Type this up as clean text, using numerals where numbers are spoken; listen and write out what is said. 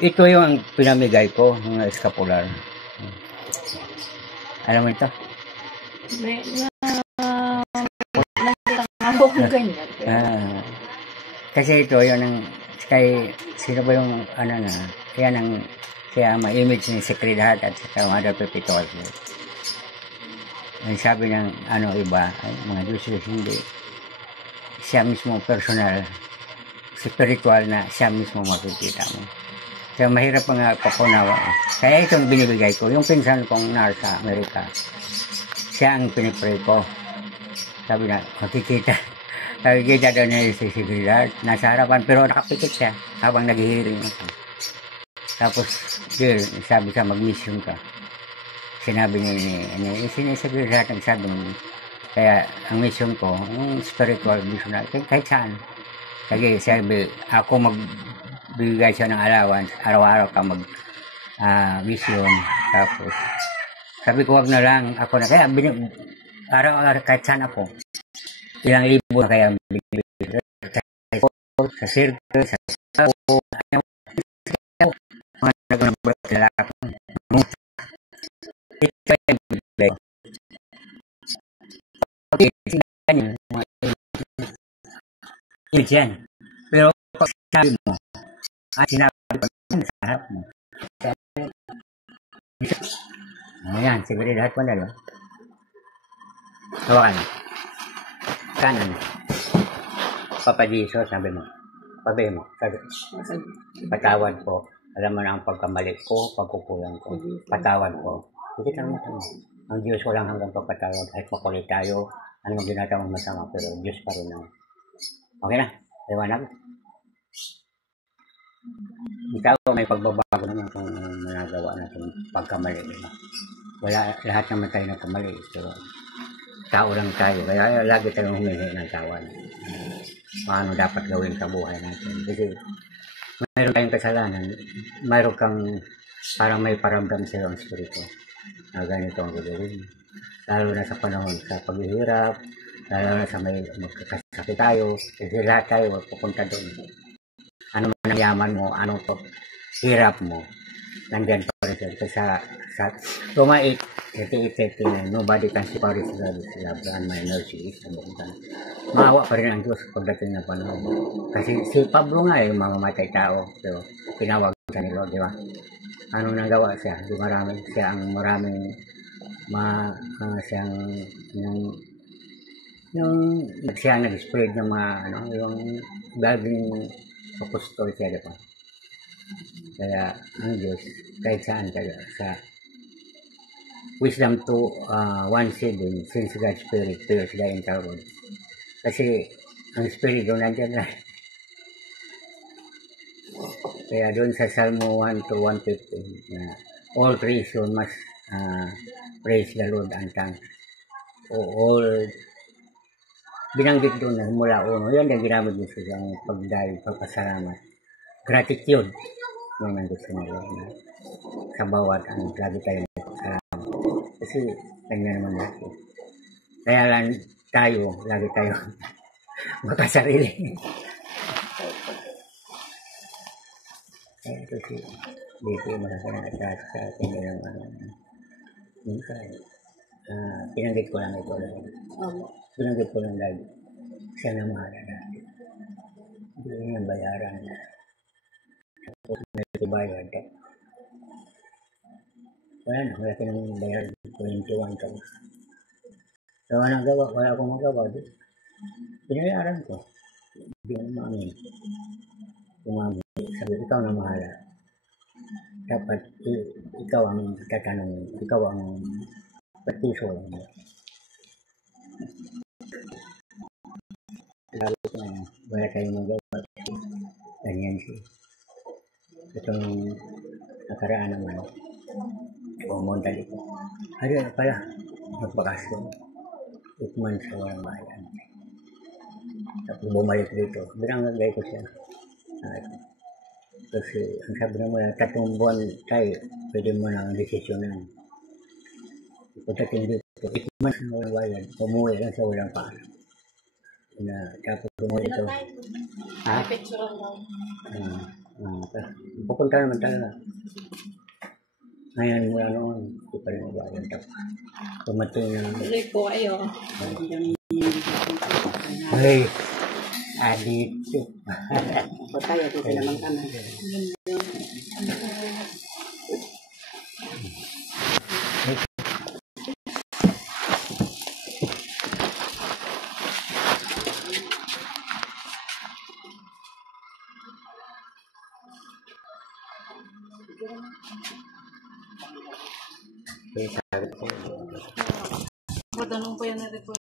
Ito yung pinamigay ko, ng escapular. Alam mo ito? Kasi ito, yun ang, kay, sino ba yung, ano na, yan ang, kaya ma-image ni Secretariat at saka mga Perpetual. Ang sabi ng, ano, iba, ay, mga Diyos, hindi. Siya mismo personal, spiritual na siya mismo makikita mo. Kaya mahirap nga papunawa. Kaya itong binibigay ko, yung pinsan kong nasa Amerika, siya ang pinipray ko. Sabi na, makikita daw niya si Secretariat, nasa harapan, pero nakapikit siya habang nag-hearing ako. Tapos, yun, sabi siya, mag-mission ka. Sinabi niya, Secretariat, nagsabi niya, kaya ang mission ko, yung spiritual mission na, kahit saan. Kasi sabi, ako magbigay siya ng allowance, araw-araw ka mission. Tapos, sabi ko, wag na lang, ako na, kaya araw-araw kahit saan ako. Ilang libo na kaya binibigay sa circle, sa tao, mga nagulong nila ako. Ito yung binibigay. Yan. Pero pag sabi mo, at sinabi ko sa harap mo. Ayan, siguro lahat mo na, no? Hawakan. Kanan. Papa Jesus, sabi mo. Patawad po. Alam mo na ang pagkamali ko, pagkukulang ko. Patawad po. Hindi ka naman. Ang Diyos walang hanggang pagpatawad. Kahit makulit tayo, anong ginagawa masama, pero Diyos pa rin ang. Okay na? Liwanag? Ikaw, may pagbabago naman kung nagawa natin pagkamali. Wala, lahat naman tayo nagkamali. Pero tao lang tayo. Kaya lagi tayong humingi ng tawad. Paano dapat gawin sa buhay natin. Kasi mayroon tayong kasalanan. Mayroon kang parang may paramdam sa iyong espiritu. Na ganito ang gagawin. Lalo na sa panahon sa paghihirap. Lalo na sa may magkakasakit tayo. Kasi lahat tayo pupunta doon. Ano man ang yaman mo, anong hirap mo, nandyan pa rin sa Roma 8:38, nobody can separate God's love and my mercy is maawa pa rin ang Diyos pagdating na panahon. Kasi si Pablo nga mamamatay tao, pero tinawag siya ni Lord, di ba? Anong nagawa siya? Di marami, siya ang maraming siyang siya nag-spread ng mga yung gagawing apostol siya, di ba? Kaya ang Diyos kahit saan tayo sa Wisdom 1:7, since God's Spirit fills the entire world. Kasi ang Spirit doon nandiyan na. Kaya doon sa Salmo 1:115 na all creation must praise the Lord and thanks. All binanggit doon na mula uno. Yan ang ginamit din sa pagdahil, pagpasalamat. Gratitude. Yan ang gusto nila. Sa bawat lagi tayo nagpasalamat. Kasi kanya naman natin. Kaya lang tayo, lagi tayo makasarili. Ito si dito malaki na atas sa ating minsan. Pinanggit ko lang ito lang. Pinanggit ko lang lagi. Siya na mahala natin. Hindi niya bayaran. Tapos may bayad. Wala na. Wala ka nang bayaran. 21 ka. So, wala akong magawa. Pinayaran ko. Hindi ko naman. Sabi, ikaw na mahala. Dapat ikaw ang tatanong. Ikaw ang patiso lang. Lalo ko wala tayong magawa. Ganyan siya. Itong nakaraan naman. Pumunta dito. Ay, pala. Magpakasyon. 8 months sa walang bayan. Tapos bumalik dito. Binanggay ko siya. Kasi ang sabi naman, 3 buwan tayo, pwede mo nang desisyonan. Pagdating dito, 8 months na walang bayan, umuwi lang sa walang paalam. Tapos gumawa ito. Ha? Pupunta naman talaga. Ngayon mula noon, hindi pa rin mabayan. Pumatay na. Tuloy po kayo. Ay, dito. Patay, dito naman kami. Okay, sabi ko. Patanong po yan na-record.